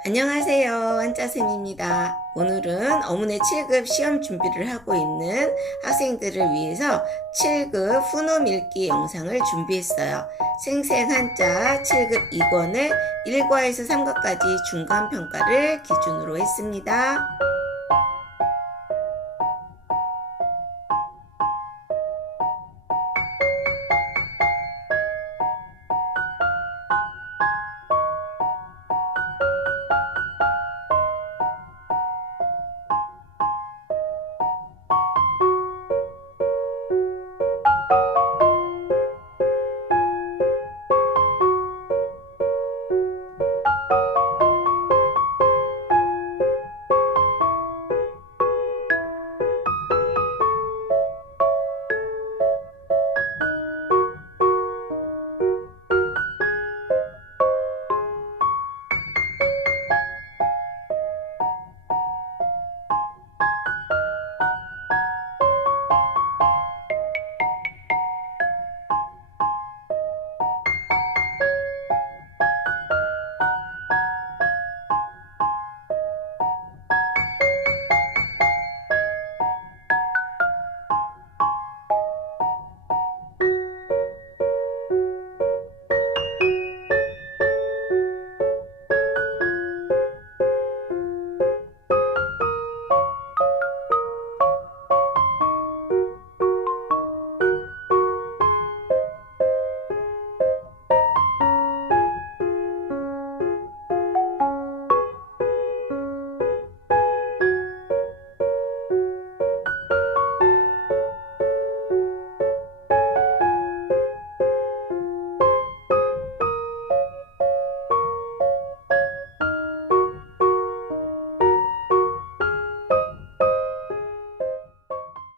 안녕하세요. 한자쌤입니다. 오늘은 어문의 7급 시험 준비를 하고 있는 학생들을 위해서 7급 훈험 읽기 영상을 준비했어요. 생생한자 7급 2권을 1과에서 3과까지 중간평가를 기준으로 했습니다.